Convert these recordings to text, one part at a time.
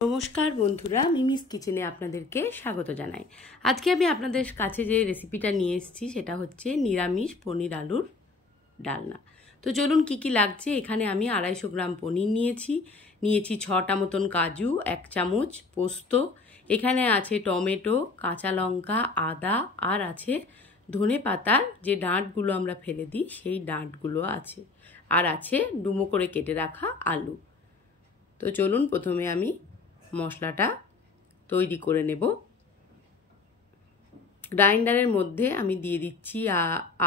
নমস্কার বন্ধুরা, মিমিস কিচেনে আপনাদেরকে স্বাগত জানাই। আজকে আমি আপনাদের কাছে যে রেসিপিটা নিয়ে এসেছি সেটা হচ্ছে নিরামিষ পনির আলুর ডালনা। তো চলুন কি কি লাগছে। এখানে আমি 250 গ্রাম পনির নিয়েছি 6টা মতন কাজু, 1 চামচ পোস্ত, এখানে আছে টমেটো, কাঁচা লঙ্কা, আদা, আর আছে ধনে পাতার যে ডাঁটগুলো আমরা ফেলে দিই সেই ডাঁটগুলো আছে, আর আছে ডুমো করে কেটে রাখা আলু। তো চলুন প্রথমে আমি মশলাটা তৈরি করে নেব। গ্রাইন্ডারের মধ্যে আমি দিয়ে দিচ্ছি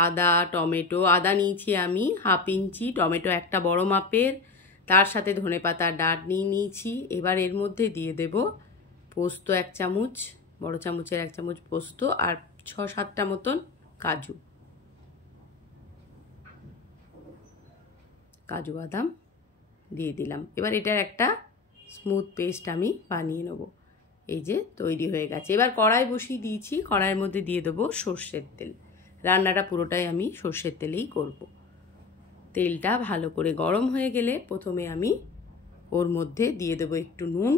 আদা, টমেটো। আদা নিয়েছি আমি 1/2 ইঞ্চি, টমেটো একটা বড় মাপের, তার সাথে ধনেপাতার ডাঁট নিয়েছি। এবার এর মধ্যে দিয়ে দেব পোস্ত 1 চামচ, বড় চামচের 1 চামচ পোস্ত, আর 6-7টা মতন কাজু বাদাম দিয়ে দিলাম। এবার এটার একটা স্মুথ পেস্ট আমি বানিয়ে নেব। এই যে তৈরি হয়ে গেছে। এবার কড়াই বসিয়ে দিয়েছি, কড়াইয়ের মধ্যে দিয়ে দেবো সর্ষের তেল। রান্নাটা পুরোটাই আমি সর্ষের তেলেই করব। তেলটা ভালো করে গরম হয়ে গেলে প্রথমে আমি ওর মধ্যে দিয়ে দেবো একটু নুন।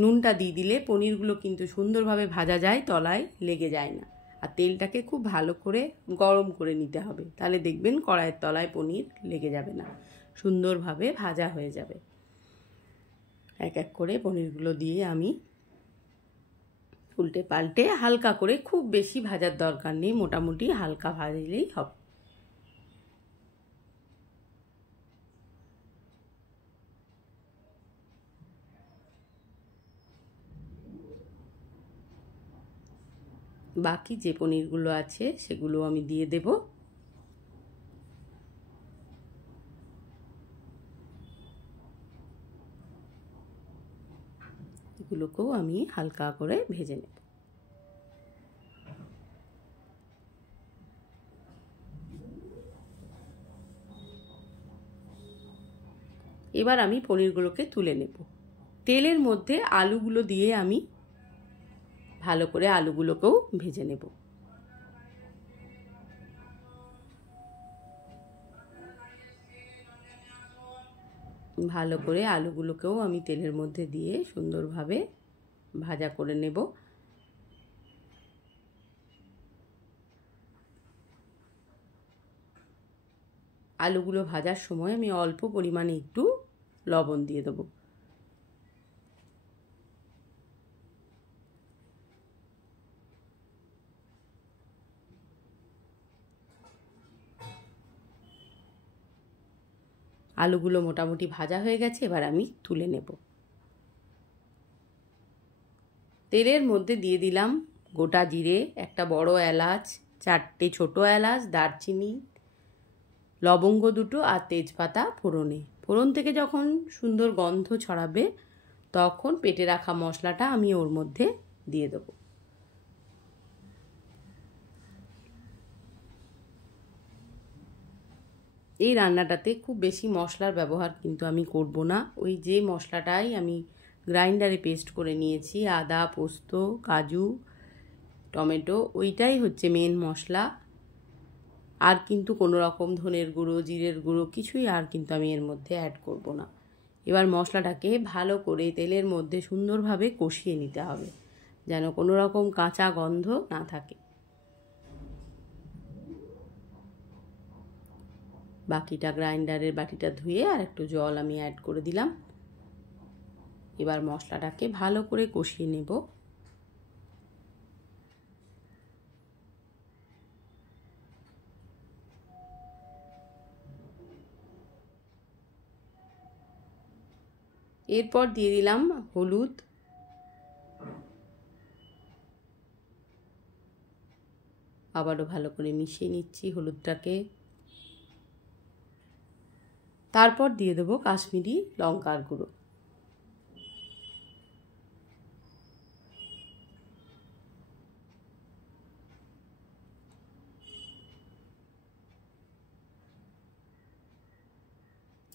নুনটা দিয়ে দিলে পনিরগুলো কিন্তু সুন্দরভাবে ভাজা যায়, তলায় লেগে যায় না। আর তেলটাকে খুব ভালো করে গরম করে নিতে হবে, তাহলে দেখবেন কড়াইয়ের তলায় পনির লেগে যাবে না, সুন্দরভাবে ভাজা হয়ে যাবে। এক এক করে পনিরগুলো দিয়ে আমি উল্টে পাল্টে হালকা করে, খুব বেশি ভাজার দরকার নেই, মোটামুটি হালকা ভাজলেই হবে। বাকি যে পনিরগুলো আছে সেগুলো আমি দিয়ে দেব। এগুলোকেও আমি হালকা করে ভেজে নেব। এবার আমি পনিরগুলোকে তুলে নেব। তেলের মধ্যে আলুগুলো দিয়ে আমি ভালো করে আলুগুলোকেও ভেজে নেব। ভালো করে আলুগুলোকেও আমি তেলের মধ্যে দিয়ে সুন্দরভাবে ভাজা করে নেব। আলুগুলো ভাজার সময় আমি অল্প পরিমাণে একটু লবণ দিয়ে দেবো। আলুগুলো মোটামুটি ভাজা হয়ে গেছে, এবার আমি তুলে নেব। তেলের মধ্যে দিয়ে দিলাম গোটা জিরে, একটা বড় এলাচ, 4টে ছোট এলাচ, দারচিনি, লবঙ্গ 2টো, আর তেজপাতা ফোড়নে। ফোড়ন থেকে যখন সুন্দর গন্ধ ছড়াবে তখন পেটে রাখা মশলাটা আমি ওর মধ্যে দিয়ে দেবো। এই রান্নাটাতে খুব বেশি মশলার ব্যবহার কিন্তু আমি করব না। ওই যে মশলাটাই আমি গ্রাইন্ডারে পেস্ট করে নিয়েছি, আদা, পোস্ত, কাজু, টমেটো, ওইটাই হচ্ছে মেন মশলা। আর কিন্তু কোনো রকম ধনের গুঁড়ো, জিরের গুঁড়ো কিছুই আর কিন্তু আমি এর মধ্যে অ্যাড করব না। এবার মশলাটাকে ভালো করে তেলের মধ্যে সুন্দরভাবে কষিয়ে নিতে হবে, যেন কোনো রকম কাঁচা গন্ধ না থাকে। বাকিটা গ্রাইন্ডারের বাটিটা ধুয়ে আর একটু জল আমি অ্যাড করে দিলাম। এবার মশলাটাকে ভালো করে কষিয়ে নেব। এরপর দিয়ে দিলাম হলুদ, আবারও ভালো করে মিশিয়ে নিচ্ছি হলুদটাকে। তারপর দিয়ে দেবো কাশ্মীরি লঙ্কার গুঁড়ো।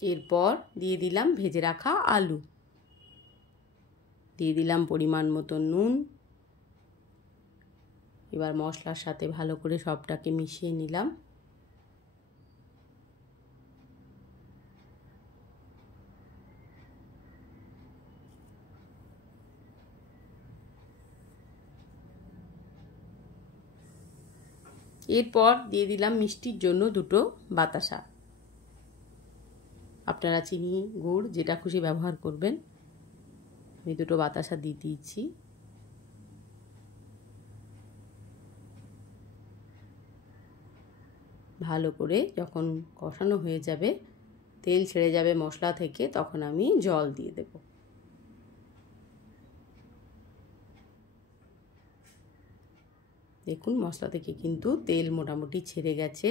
এরপর দিয়ে দিলাম ভেজে রাখা আলু, দিয়ে দিলাম পরিমাণ মতো নুন। এবার মশলার সাথে ভালো করে সবটাকে মিশিয়ে নিলাম। এরপর দিয়ে দিলাম মিষ্টির জন্য 2টো বাতাসা। আপনারা চিনি গুড় যেটা খুশি ব্যবহার করবেন। আমি 2টো বাতাসা দিয়ে দিয়েছি। ভালো করে যখন কষানো হয়ে যাবে, তেল ছেড়ে যাবে মশলা থেকে, তখন আমি জল দিয়ে দেব। দেখুন মশলা থেকে কিন্তু তেল মোটামুটি ছেড়ে গেছে।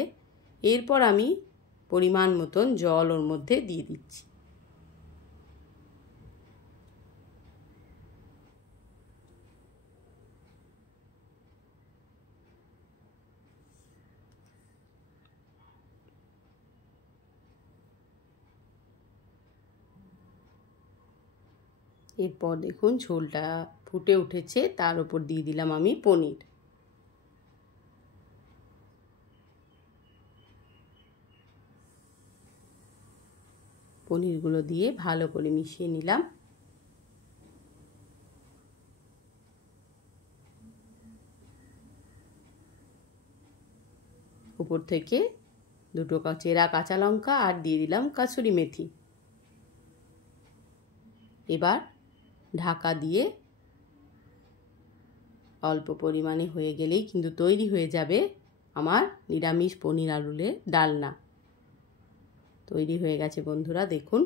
এরপর আমি পরিমাণ মতন জল ওর মধ্যে দিয়ে দিচ্ছি। এরপর দেখুন ঝোলটা ফুটে উঠেছে, তার উপর দিয়ে দিলাম আমি পনির। পনিরগুলো দিয়ে ভালো করে মিশিয়ে নিলাম। উপর থেকে 2টো চেরা কাঁচা লঙ্কা আর দিয়ে দিলাম কাসুরি মেথি। এবার ঢাকা দিয়ে অল্প পরিমাণে হয়ে গেলেই কিন্তু তৈরি হয়ে যাবে আমার নিরামিষ পনির আলুর ডালনা। তৈরি হয়ে গেছে বন্ধুরা, দেখুন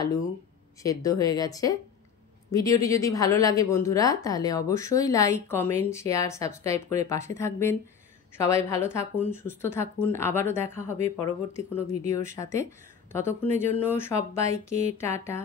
আলু সেদ্ধ হয়ে গেছে। ভিডিওটি যদি ভালো লাগে বন্ধুরা, তাহলে অবশ্যই লাইক, কমেন্ট, শেয়ার, সাবস্ক্রাইব করে পাশে থাকবেন। সবাই ভালো থাকুন, সুস্থ থাকুন। আবারও দেখা হবে পরবর্তী কোনো ভিডিওর সাথে। ততক্ষণের জন্য সবাইকে টাটা।